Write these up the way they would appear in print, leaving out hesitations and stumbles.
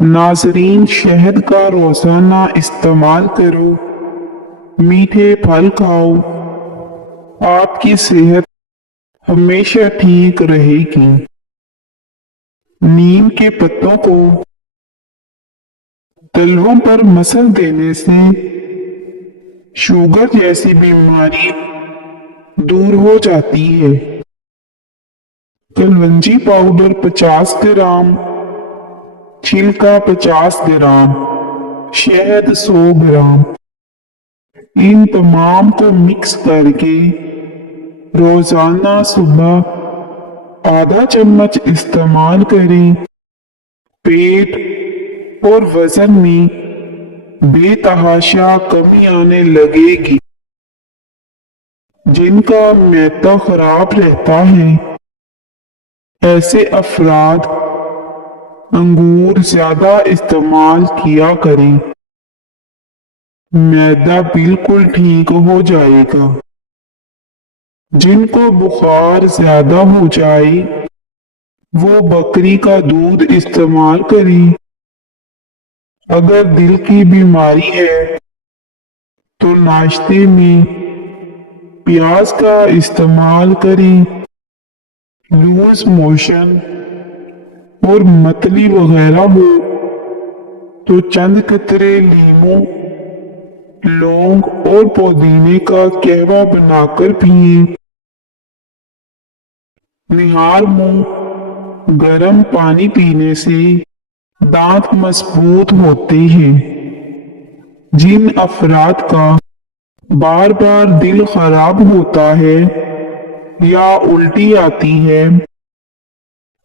नाजरीन, शहद का रोजाना इस्तेमाल करो, मीठे फल खाओ, आपकी सेहत हमेशा ठीक रहेगी। नीम के पत्तों को तलवों पर मसल देने से शुगर जैसी बीमारी दूर हो जाती है। कलवंजी पाउडर 50 ग्राम, छिलका 50 ग्राम, शहद 100 ग्राम। इन तमाम को मिक्स करके रोजाना सुबह आधा चम्मच इस्तेमाल करें। पेट और वजन में बेतहाशा कमी आने लगेगी। जिनका मैदा खराब रहता है, ऐसे अफराद अंगूर ज्यादा इस्तेमाल किया करें। मैदा बिल्कुल ठीक हो जाएगा। जिनको बुखार ज्यादा हो जाए, वो बकरी का दूध इस्तेमाल करें। अगर दिल की बीमारी है तो नाश्ते में प्याज का इस्तेमाल करें। लूज मोशन और मतली वगैरह हो तो चंद कतरे लीमू, लौंग और पुदीने का कहवा बनाकर पिए। निहार मुंह गर्म पानी पीने से दांत मजबूत होते हैं। जिन अफराद का बार बार दिल खराब होता है या उल्टी आती है,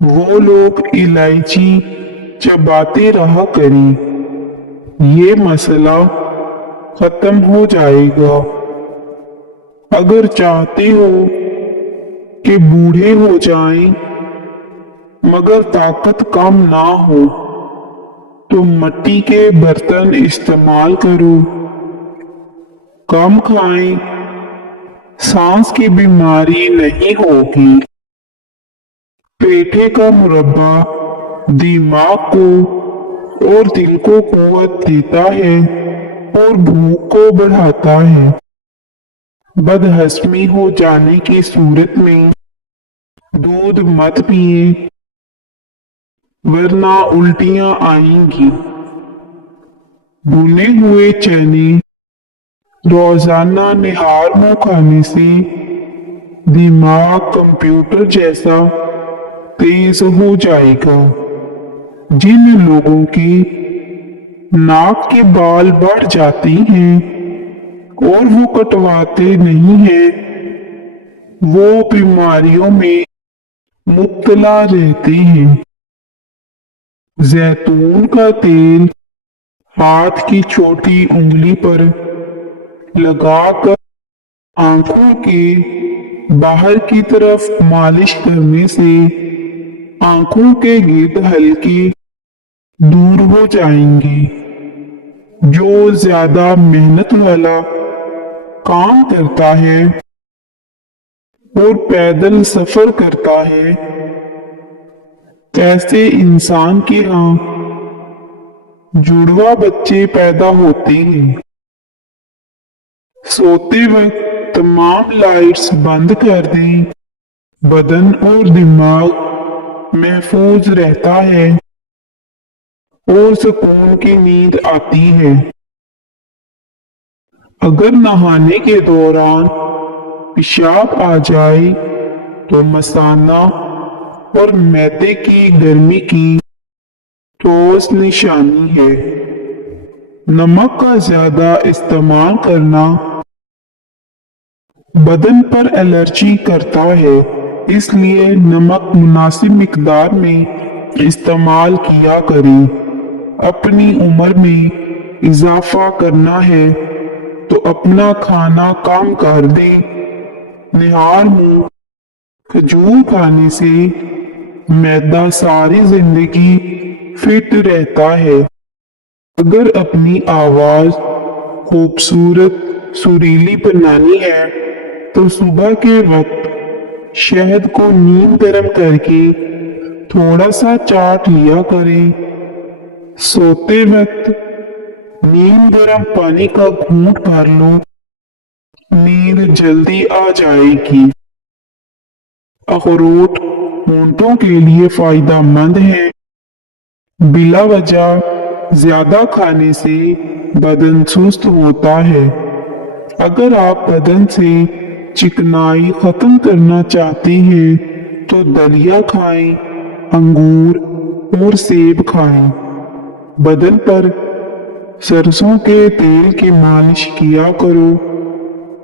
वो लोग इलायची चबाते रहा करें। ये मसला खत्म हो जाएगा। अगर चाहते हो कि बूढ़े हो जाएं मगर ताकत कम ना हो, तो मिट्टी के बर्तन इस्तेमाल करो। कम खाएं, सांस की बीमारी नहीं होगी। पेठे का मुरब्बा दिमाग को और दिल को कुव्वत देता है और भूख को बढ़ाता है। बदहजमी हो जाने की सूरत में दूध मत पिए, वरना उल्टियां आएंगी। भुने हुए चने रोजाना निहार मुंह खाने से दिमाग कंप्यूटर जैसा तेज हो जाएगा। जिन लोगों के नाक के बाल बढ़ जाते हैं और वो कटवाते नहीं हैं, वो बीमारियों में मुब्तला रहते हैं। जैतून का तेल हाथ की छोटी उंगली पर लगाकर आंखों के बाहर की तरफ मालिश करने से आंखों के गिर्द हल्के दूर हो जाएंगे। जो ज्यादा मेहनत वाला काम करता है और पैदल सफर करता है, ऐसे इंसान के यहाँ जुड़वा बच्चे पैदा होते हैं। सोते वक्त तमाम लाइट्स बंद कर दें। बदन और दिमाग महफूज रहता है और सुकून की नींद आती है। अगर नहाने के दौरान पेशाब आ जाए तो मसाना और मैदे की गर्मी की ठोस निशानी है। नमक का ज्यादा इस्तेमाल करना बदन पर एलर्जी करता है, इसलिए नमक मुनासिब मिकदार में इस्तेमाल किया करें। अपनी उम्र में इजाफा करना है तो अपना खाना कम कर दें। निहार मुंह खजूर खाने से मैदा सारी जिंदगी फिट रहता है। अगर अपनी आवाज खूबसूरत सुरीली बनानी है तो सुबह के वक्त शहद को नीम गर्म करके थोड़ा सा चाट लिया करें। सोते वक्त नीम गर्म पानी का घूंट भर लो, नींद जल्दी आ जाएगी। अखरोट होंठों के लिए फायदेमंद है। बिला वजह ज्यादा खाने से बदन सुस्त होता है। अगर आप बदन से चिकनाई खत्म करना चाहते हैं तो दलिया खाएं, अंगूर और सेब खाएं। बदन पर सरसों के तेल की मालिश किया करो,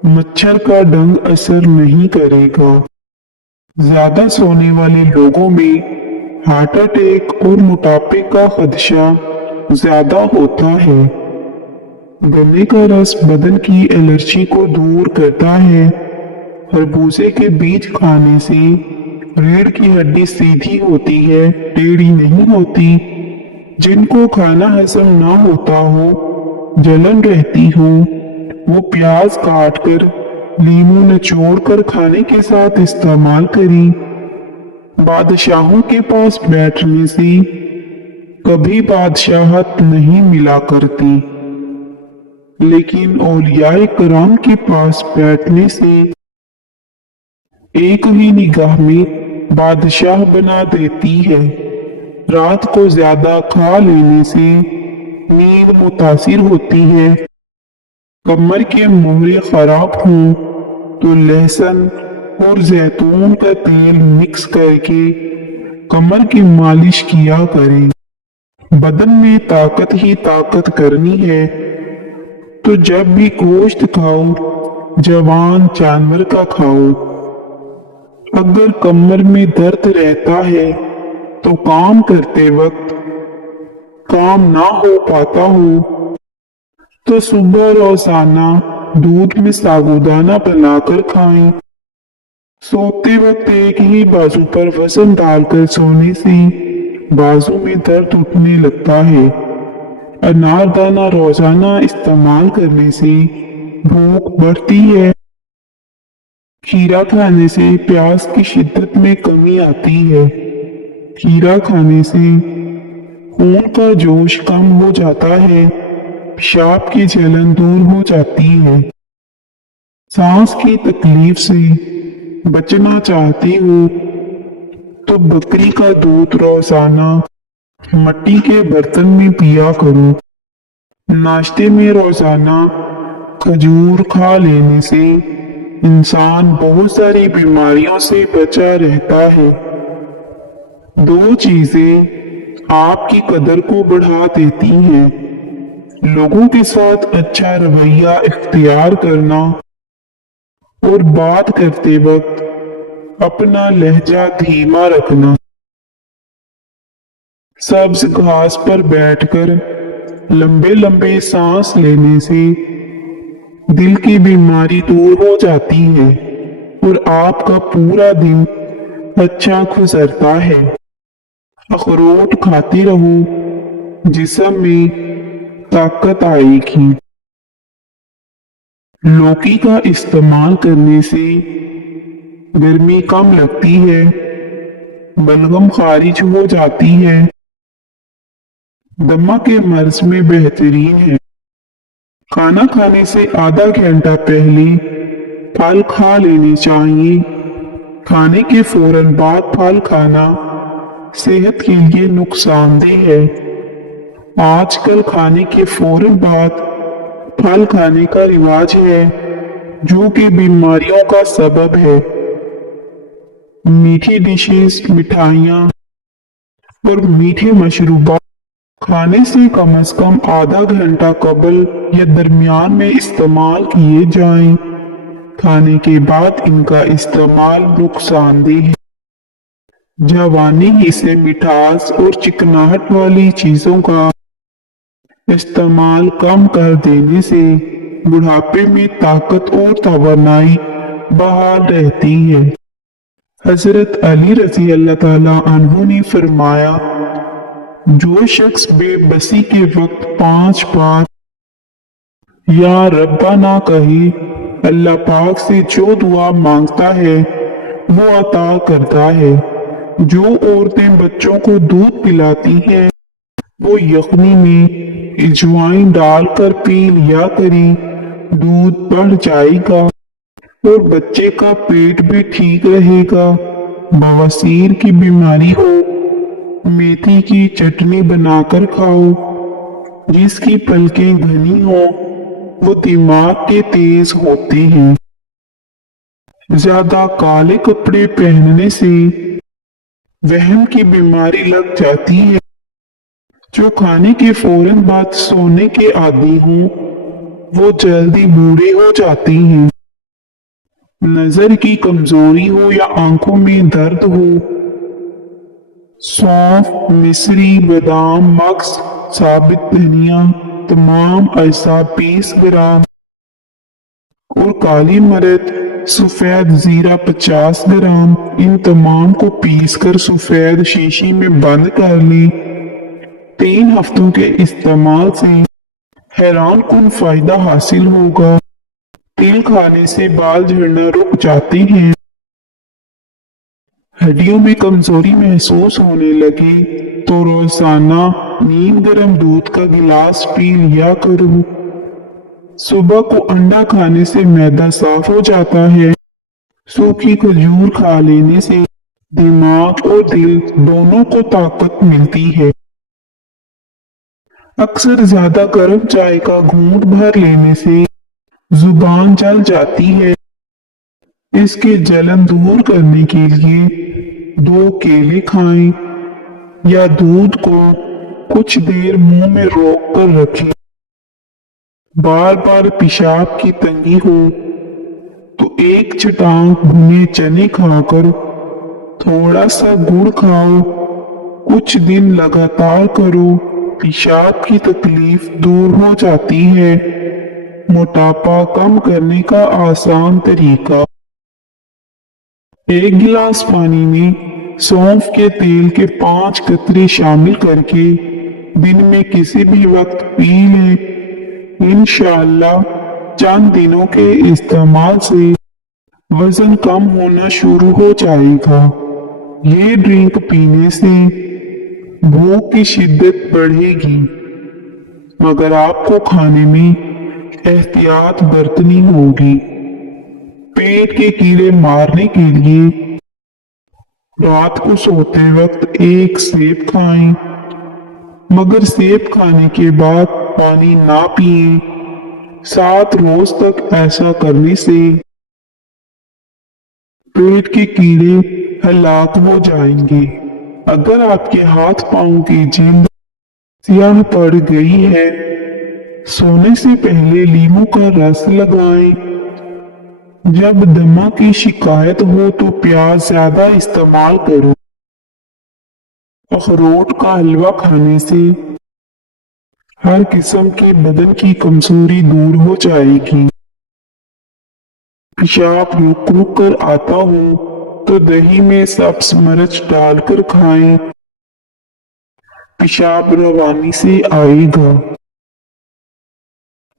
मच्छर का डंग असर नहीं करेगा। ज्यादा सोने वाले लोगों में हार्ट अटैक और मोटापे का खदशा ज्यादा होता है। गन्ने का रस बदन की एलर्जी को दूर करता है। खरबूजे के बीज खाने से रीढ़ की हड्डी सीधी होती है, टेढ़ी नहीं होती। जिनको खाना हजम ना होता हो, जलन रहती हो, वो प्याज काटकर नींबू निचोड़कर खाने के साथ इस्तेमाल करें। बादशाहों के पास बैठने से कभी बादशाहत नहीं मिला करती, लेकिन औलियाए कराम के पास बैठने से एक ही निगाह में बादशाह बना देती है। रात को ज्यादा खा लेने से नींद मुतासिर होती है। कमर के मोहरे खराब हों तो लहसुन और जैतून का तेल मिक्स करके कमर की मालिश किया करें। बदन में ताकत ही ताकत करनी है तो जब भी गोश्त खाओ, जवान जानवर का खाओ। अगर कमर में दर्द रहता है तो काम करते वक्त काम ना हो पाता हो तो सुबह रोजाना दूध में साबूदाना बनाकर खाएं। सोते वक्त एक ही बाजू पर वजन डालकर सोने से बाजू में दर्द उठने लगता है। अनारदाना रोजाना इस्तेमाल करने से भूख बढ़ती है। खीरा खाने से प्यास की शिद्दत में कमी आती है। खीरा खाने से खून का जोश कम हो जाता है, पेशाब की जलन दूर हो जाती है। सांस की तकलीफ से बचना चाहती हो तो बकरी का दूध रोजाना मिट्टी के बर्तन में पिया करो। नाश्ते में रोजाना खजूर खा लेने से इंसान बहुत सारी बीमारियों से बचा रहता है। दो चीजें आपकी कदर को बढ़ा देती हैं, लोगों के साथ अच्छा रवैया इख्तियार करना और बात करते वक्त अपना लहजा धीमा रखना। सब्ज घास पर बैठकर लंबे लंबे सांस लेने से दिल की बीमारी दूर हो जाती है और आपका पूरा दिन अच्छा गुजरता है। अखरोट खाते रहो, जिस्म में ताकत आएगी। लौकी का इस्तेमाल करने से गर्मी कम लगती है, बलगम खारिज हो जाती है, दमा के मर्ज में बेहतरीन है। खाना खाने से आधा घंटा पहले फल खा लेने चाहिए। खाने के फौरन बाद फल खाना सेहत के लिए नुकसानदेह है। आजकल खाने के फौरन बाद फल खाने का रिवाज है, जो कि बीमारियों का सबब है। मीठी डिशेस, मिठाइयाँ और मीठे मशरूबात खाने से कम से कम आधा घंटा कबल या दरमियान में इस्तेमाल किए जाएं। खाने के बाद इनका इस्तेमाल नुकसानदेह है। जवानी ही से मिठास और चिकनाहट वाली चीजों का इस्तेमाल कम कर देने से बुढ़ापे में ताकत और तवानाई बहाल रहती है। हजरत अली रज़ी अल्लाह ताला अन्हु ने फरमाया, जो शख्स बेबसी के वक्त 5 बार या रब्बा ना कहे, अल्लाह पाक से जो दुआ मांगता है वो अता करता है। जो औरतें बच्चों को दूध पिलाती हैं वो यखनी में अजवाइन डालकर पी लिया करें, दूध बढ़ जाएगा और बच्चे का पेट भी ठीक रहेगा। बवासीर की बीमारी हो, मेथी की चटनी बनाकर खाओ, जिसकी पलकें घनी हो, वो दिमाग के तेज होते हैं। ज्यादा काले कपड़े पहनने से वहम की बीमारी लग जाती है। जो खाने के फौरन बाद सोने के आदी हों, वो जल्दी बूढ़े हो जाते हैं। नजर की कमजोरी हो या आंखों में दर्द हो, सौंफ, मिश्री, बादाम, मगज, साबित धनिया तमाम अज्जा 20 ग्राम और काली मिर्च, सफेद जीरा 50 ग्राम, इन तमाम को पीसकर सफेद शीशी में बंद कर लें। 3 हफ्तों के इस्तेमाल से हैरान कुन फायदा हासिल होगा। तेल खाने से बाल झड़ना रुक जाते हैं। हड्डियों में कमजोरी महसूस होने लगे तो रोजाना नीम गर्म दूध का गिलास पी लिया करो। सुबह को अंडा खाने से मैदा साफ हो जाता है। सूखी खजूर खा लेने से दिमाग और दिल दोनों को ताकत मिलती है। अक्सर ज्यादा गर्म चाय का घूंट भर लेने से जुबान जल जाती है। इसके जलन दूर करने के लिए 2 केले खाएं या दूध को कुछ देर मुंह में रोक कर रखें। बार बार पेशाब की तंगी हो तो 1 चटांग भुने चने खाकर थोड़ा सा गुड़ खाओ। कुछ दिन लगातार करो, पेशाब की तकलीफ दूर हो जाती है। मोटापा कम करने का आसान तरीका, 1 गिलास पानी में सौंफ के तेल के 5 कतरे शामिल करके दिन में किसी भी वक्त पी लें। इंशाअल्लाह चंद दिनों के इस्तेमाल से वजन कम होना शुरू हो जाएगा। ये ड्रिंक पीने से भूख की शिद्दत बढ़ेगी, मगर आपको खाने में एहतियात बरतनी होगी। पेट के कीड़े मारने के लिए रात को सोते वक्त 1 सेब खाएं, मगर सेब खाने के बाद पानी ना पिएं। 7 रोज तक ऐसा करने से पेट के कीड़े हलाक हो जाएंगे। अगर आपके हाथ पांव की जिल्द स्याह पड़ गई है, सोने से पहले नींबू का रस लगाएं। जब दमा की शिकायत हो तो प्याज ज्यादा इस्तेमाल करो। अखरोट का हलवा खाने से हर किस्म के बदन की कमजोरी दूर हो जाएगी। पेशाब रुक रुक कर आता हो तो दही में सब्ज मिर्च डालकर खाएं। पेशाब रवानी से आएगा।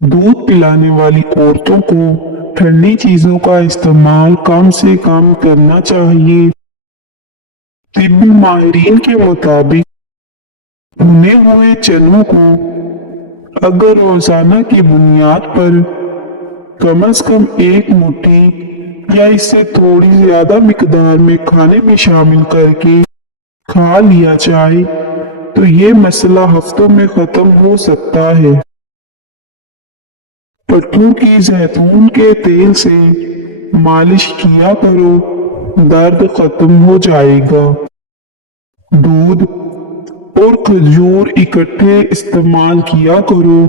दूध पिलाने वाली औरतों को ठंडी चीजों का इस्तेमाल कम से कम करना चाहिए। तिब्बी माहिरीन के मुताबिक भुने हुए चनों को अगर रोजाना की बुनियाद पर कम से कम 1 मुट्ठी या इससे थोड़ी ज्यादा मिकदार में खाने में शामिल करके खा लिया जाए तो ये मसला हफ्तों में खत्म हो सकता है। पट्टों की जैतून के तेल से मालिश किया करो, दर्द खत्म हो जाएगा। दूध और खजूर इकट्ठे इस्तेमाल किया करो,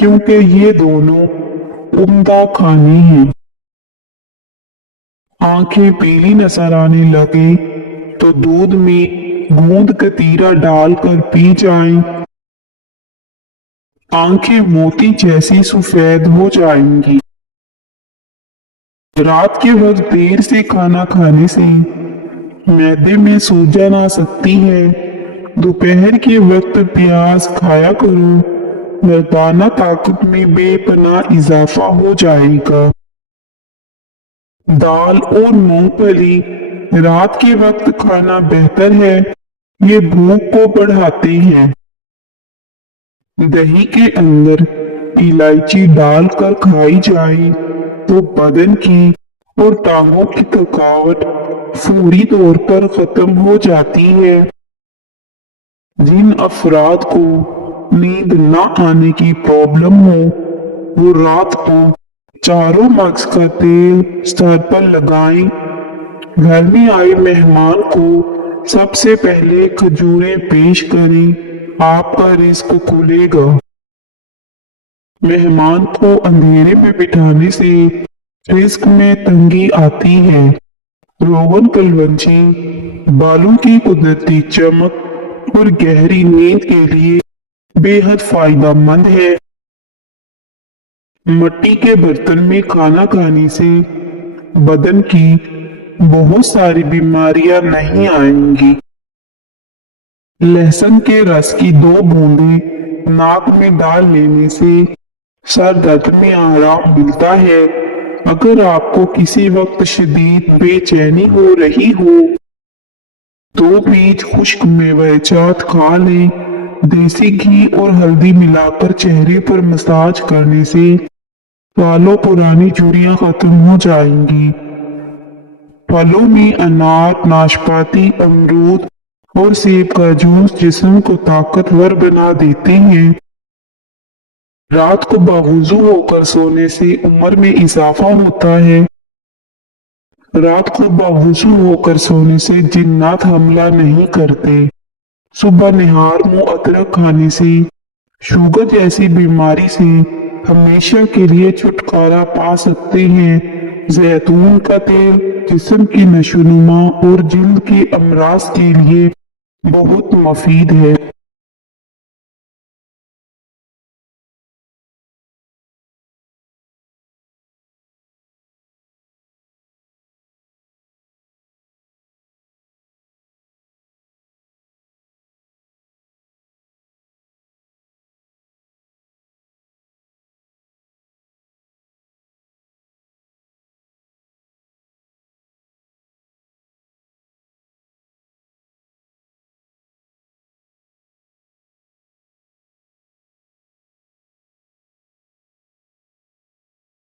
क्योंकि ये दोनों उम्दा खाने हैं। आंखें पीली नजर आने लगे तो दूध में गूंद कतीरा डालकर पी जाएं। आंखें मोती जैसी सफेद हो जाएंगी। रात के वक्त देर से खाना खाने से मैदे में सूजन आ सकती है। दोपहर के वक्त प्याज खाया करो, मर्दाना ताकत में बेपनाह इजाफा हो जाएगा। दाल और मूंगफली रात के वक्त खाना बेहतर है, ये भूख को बढ़ाते हैं। दही के अंदर इलायची डालकर खाई जाए तो बदन की और टांगों की थकावट फौरी तौर पर खत्म हो जाती है। जिन अफराद को नींद न आने की प्रॉब्लम हो वो रात को चारों मग्स का तेल सर पर लगाएं। घर में आए मेहमान को सबसे पहले खजूरें पेश करें, आपका रिस्क खुलेगा। मेहमान को अंधेरे में बिठाने से रिस्क में तंगी आती है। रोगन कलवंजी बालों की कुदरती चमक और गहरी नींद के लिए बेहद फायदेमंद है। मिट्टी के बर्तन में खाना खाने से बदन की बहुत सारी बीमारियां नहीं आएंगी। लहसुन के रस की 2 बूंदें नाक में डाल लेने से सर दर्द में आराम मिलता है। अगर आपको किसी वक्त शदीद बेचैनी हो रही हो तो बीज खुश्क मेवेजात खा लें। देसी घी और हल्दी मिलाकर चेहरे पर मसाज करने से सालों पुरानी झुर्रियां खत्म हो जाएंगी। फलों में अनार, नाशपाती, अमरूद और सेब का जूस जिस्म को ताकतवर बना देते हैं। रात को बावजू होकर सोने से उम्र में इजाफा होता है। रात को बावजू होकर सोने से जिन्नात हमला नहीं करते। सुबह निहार मुंह अदरक खाने से शुगर जैसी बीमारी से हमेशा के लिए छुटकारा पा सकते हैं। जैतून का तेल जिस्म की नशोनुमा और जिल्द के अमराज के लिए बहुत मुफीद है।